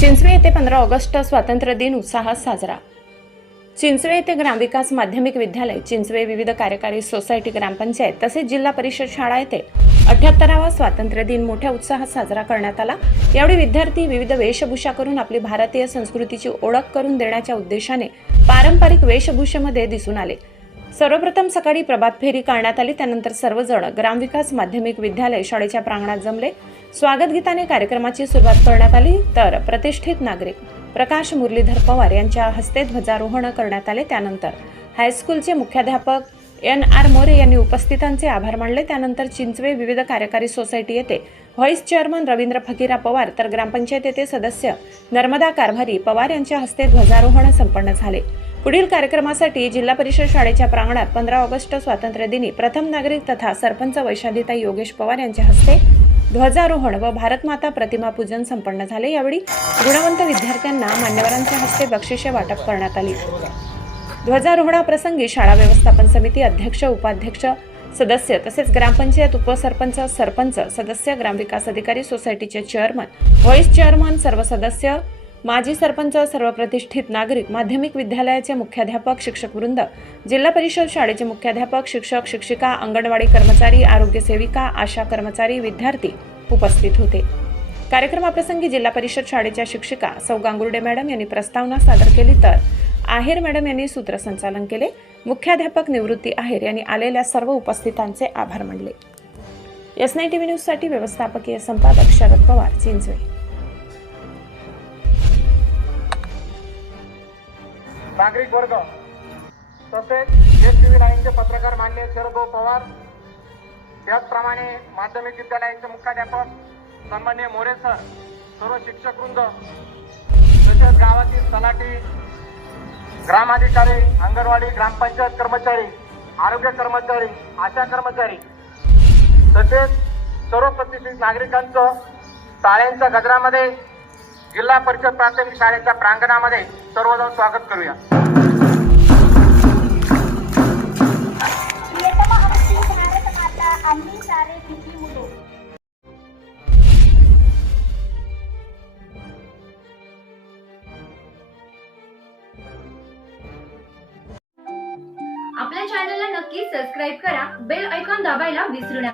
चिंचवे येथे पंधरा ऑगस्ट स्वातंत्र्य दिन उत्साहात साजरा. चिंचवे येथे ग्रामविकास माध्यमिक विद्यालय चिंचवे विविध कार्यकारी सोसायटी ग्रामपंचायत तसेच जिल्हा परिषद शाळा येथे अठ्याहत्तरावा स्वातंत्र्य दिन मोठ्या उत्साहात साजरा करण्यात आला. यावेळी विद्यार्थी विविध वेशभूषा करून आपली भारतीय संस्कृतीची ओळख करून देण्याच्या उद्देशाने पारंपरिक वेशभूषेमध्ये दिसून आले. सर्वप्रथम सकाळी प्रभात फेरी करण्यात आली त्यानंतर सर्वजण ग्रामविकास माध्यमिक विद्यालय शाळेच्या प्रांगणात जमले. स्वागत गीताने कार्यक्रमाची सुरुवात करण्यात आली तर प्रतिष्ठित नागरिक प्रकाश मुरलीधर पवार यांच्या हस्ते ध्वजारोहण करण्यात आले. त्यानंतर हायस्कूलचे मुख्याध्यापक एन आर मोरे यांनी उपस्थितांचे आभार मानले. त्यानंतर चिंचवे विविध कार्यकारी सोसायटी येथे व्हाईस चेअरमन रवींद्र फकीरा पवार तर ग्रामपंचायत येथे सदस्य नर्मदा कारभारी पवार यांच्या हस्ते ध्वजारोहण संपन्न झाले. पुढील कार्यक्रमासाठी जिल्हा परिषद शाळेच्या प्रांगणात पंधरा ऑगस्ट स्वातंत्र्य दिनी प्रथम नागरिक तथा सरपंच वैशालीताई योगेश पवार यांच्या हस्ते ध्वजारोहण व भारतमाता प्रतिमा पूजन संपन्न झाले. यावेळी गुणवंत विद्यार्थ्यांना मान्यवरांच्या हस्ते बक्षिसे वाटप करण्यात आली. ध्वजारोहणाप्रसंगी शाळा व्यवस्थापन समिती अध्यक्ष उपाध्यक्ष सदस्य तसेच ग्रामपंचायत उपसरपंच सरपंच सदस्य ग्रामविकास अधिकारी सोसायटीचे चेअरमन व्हाईस चेअरमन सर्व सदस्य माजी सरपंच सर्व प्रतिष्ठित नागरिक माध्यमिक विद्यालयाचे मुख्याध्यापक शिक्षक वृंद जिल्हा परिषद शाळेचे मुख्याध्यापक शिक्षक शिक्षिका अंगणवाडी कर्मचारी आरोग्य सेविका आशा कर्मचारी विद्यार्थी उपस्थित होते. कार्यक्रमाप्रसंगी जिल्हा परिषद शाळेच्या शिक्षिका सौ गांगुर्डे मॅडम यांनी प्रस्तावना सादर केली तर आहेर मॅडम यांनी सूत्रसंचालन केले. मुख्याध्यापक निवृत्ती आहेर यांनी आलेल्या सर्व उपस्थितांचे आभार मानले. एस नाईन टी व्ही न्यूजसाठी व्यवस्थापकीय संपादक शरद पवार चिंचवे. नागरिक वर्ग तसेच एस टी व्ही नाईनचे पत्रकार मान्य शरदभाऊ पवार त्याचप्रमाणे माध्यमिक विद्यालयाचे मुख्याध्यापक सन्मान्य मोरे सर सर्व शिक्षक वृंद तसेच गावातील तलाठी ग्रामाधिकारी अंगणवाडी ग्रामपंचायत कर्मचारी आरोग्य कर्मचारी आशा कर्मचारी तसेच सर्व प्रतिष्ठित नागरिकांचं टाळ्यांच्या गजरामध्ये जिल्हा परिषद प्राथमिक शाळेच्या प्रांगणामध्ये सर्वजण स्वागत करूया. आपल्या चॅनलला नक्की सबस्क्राईब करा बेल ऐकॉन दाबायला विसरू नका.